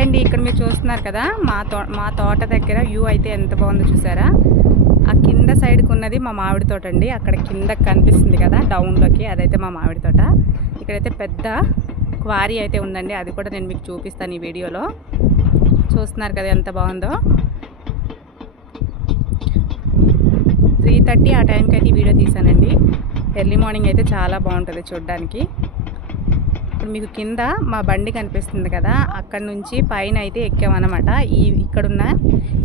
Hi అండి. ఇక్కడ మీరు చూస్తున్నారు కదా మా తోట దగ్గర వ్యూ అయితే ఎంత బాగుందో చూసారా. ఆ కింద సైడ్కి ఉన్నది మా మామిడి తోట అండి. అక్కడ కింద కనిపిస్తుంది కదా డౌన్లోకి, అదైతే మా మామిడి తోట. ఇక్కడైతే పెద్ద క్వారీ అయితే ఉందండి, అది కూడా నేను మీకు చూపిస్తాను ఈ వీడియోలో. చూస్తున్నారు కదా ఎంత బాగుందో. 3:30 ఆ టైంకి అయితే ఈ వీడియో తీసానండి. ఎర్లీ మార్నింగ్ అయితే చాలా బాగుంటుంది చూడడానికి. ఇప్పుడు మీకు కింద మా బండి కనిపిస్తుంది కదా, అక్కడ నుంచి పైన అయితే ఎక్కామన్నమాట. ఇక్కడున్న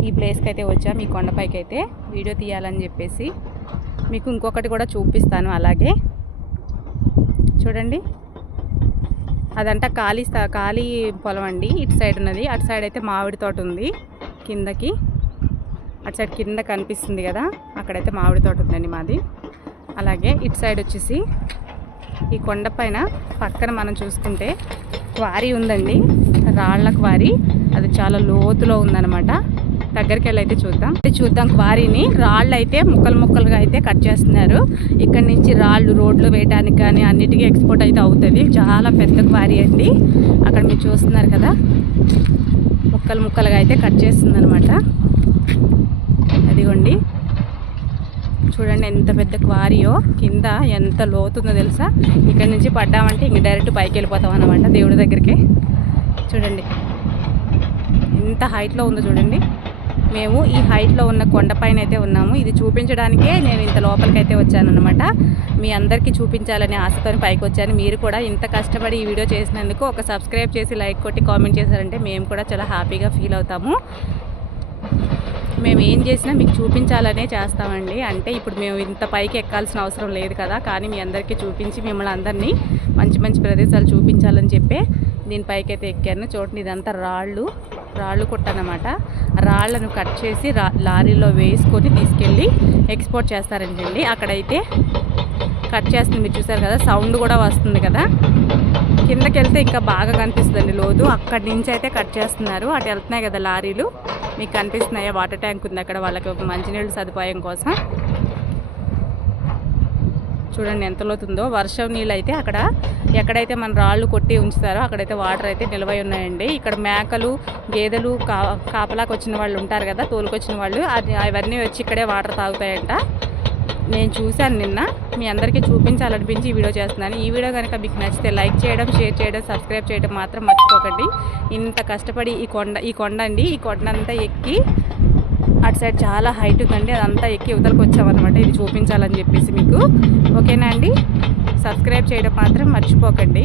ఈ ప్లేస్కి అయితే వచ్చాము, ఈ కొండపైకి అయితే వీడియో తీయాలని చెప్పేసి. మీకు ఇంకొకటి కూడా చూపిస్తాను. అలాగే చూడండి, అదంతా ఖాళీ పొలం అండి. ఇటు సైడ్ ఉన్నది, అటు సైడ్ అయితే మామిడి తోట ఉంది. కిందకి అటు సైడ్ కింద కనిపిస్తుంది కదా, అక్కడైతే మామిడి తోట ఉందండి మాది. అలాగే ఇటు సైడ్ వచ్చేసి ఈ కొండపైన పక్కన మనం చూసుకుంటే క్వారీ ఉందండి, రాళ్ల క్వారీ. అది చాలా లోతులో ఉందన్నమాట. దగ్గరికి వెళ్ళి అయితే చూద్దాం క్వారీని. రాళ్ళు అయితే ముక్కలుగా అయితే కట్ చేస్తున్నారు. ఇక్కడ నుంచి రాళ్ళు రోడ్లు వేయడానికి కానీ అన్నిటికీ ఎక్స్పోర్ట్ అయితే అవుతుంది. చాలా పెద్ద క్వారీ అండి. అక్కడ మీరు చూస్తున్నారు కదా, ముక్కలుగా అయితే కట్ చేస్తుంది అనమాట. అదిగోండి చూడండి ఎంత పెద్ద క్వారీయో. కింద ఎంత లోతుందో తెలుసా. ఇక్కడ నుంచి పడ్డామంటే ఇంక డైరెక్ట్ పైకి వెళ్ళిపోతాం అన్నమాట దేవుడి దగ్గరికి. చూడండి ఎంత హైట్లో ఉందో చూడండి. మేము ఈ హైట్లో ఉన్న కొండపైన అయితే ఉన్నాము. ఇది చూపించడానికే నేను ఇంత లోపలికైతే వచ్చాను అనమాట. మీ అందరికీ చూపించాలని ఆశతో పైకి వచ్చాను. మీరు కూడా ఇంత కష్టపడి ఈ వీడియో చేసినందుకు ఒక సబ్స్క్రైబ్ చేసి లైక్ కొట్టి కామెంట్ చేశారంటే మేము కూడా చాలా హ్యాపీగా ఫీల్ అవుతాము. మేము ఏం చేసినా మీకు చూపించాలనే చేస్తామండి. అంటే ఇప్పుడు మేము ఇంత పైకి ఎక్కాల్సిన అవసరం లేదు కదా, కానీ మీ అందరికీ చూపించి మిమ్మల్ని అందరినీ మంచి ప్రదేశాలు చూపించాలని చెప్పి దీనిపైకి అయితే ఎక్కాను. చూడండి ఇదంతా రాళ్ళు కొట్టనమాట. రాళ్లను కట్ చేసి లారీలో వేసుకొని తీసుకెళ్ళి ఎక్స్పోర్ట్ చేస్తారంటండి. అక్కడైతే కట్ చేస్తుంది, మీరు చూసారు కదా, సౌండ్ కూడా వస్తుంది కదా. కిందకి వెళ్తే ఇంకా బాగా కనిపిస్తుందండి లోతు. అక్కడి నుంచి అయితే కట్ చేస్తున్నారు. అటు వెళ్తున్నాయి కదా లారీలు, మీకు కనిపిస్తున్నాయా. వాటర్ ట్యాంక్ ఉంది అక్కడ వాళ్ళకి మంచినీళ్ళు సదుపాయం కోసం. చూడండి ఎంత లోతుందో. వర్షం నీళ్ళు అయితే అక్కడ ఎక్కడైతే మన రాళ్ళు కొట్టి ఉంచుతారో అక్కడైతే వాటర్ అయితే నిలవై ఉన్నాయండి. ఇక్కడ మేకలు గేదెలు కాపలాకి వచ్చిన వాళ్ళు ఉంటారు కదా, తోలుకొచ్చిన వాళ్ళు, అవన్నీ వచ్చి ఇక్కడే వాటర్ తాగుతాయంట. నేను చూశాను నిన్న. మీ అందరికీ చూపించాలనిపించి ఈ వీడియో చేస్తున్నాను. ఈ వీడియో కనుక మీకు నచ్చితే లైక్ చేయడం, షేర్ చేయడం, సబ్స్క్రైబ్ చేయడం మాత్రం మర్చిపోకండి. ఇంత కష్టపడి ఈ కొండ అండి, ఈ కొండ అంతా ఎక్కి అటు సైడ్ చాలా హైట్ ఉందండి, అదంతా ఎక్కి యువతలకు వచ్చామన్నమాట. ఇది చూపించాలని చెప్పేసి మీకు. ఓకేనా అండి, సబ్స్క్రైబ్ చేయడం మాత్రం మర్చిపోకండి.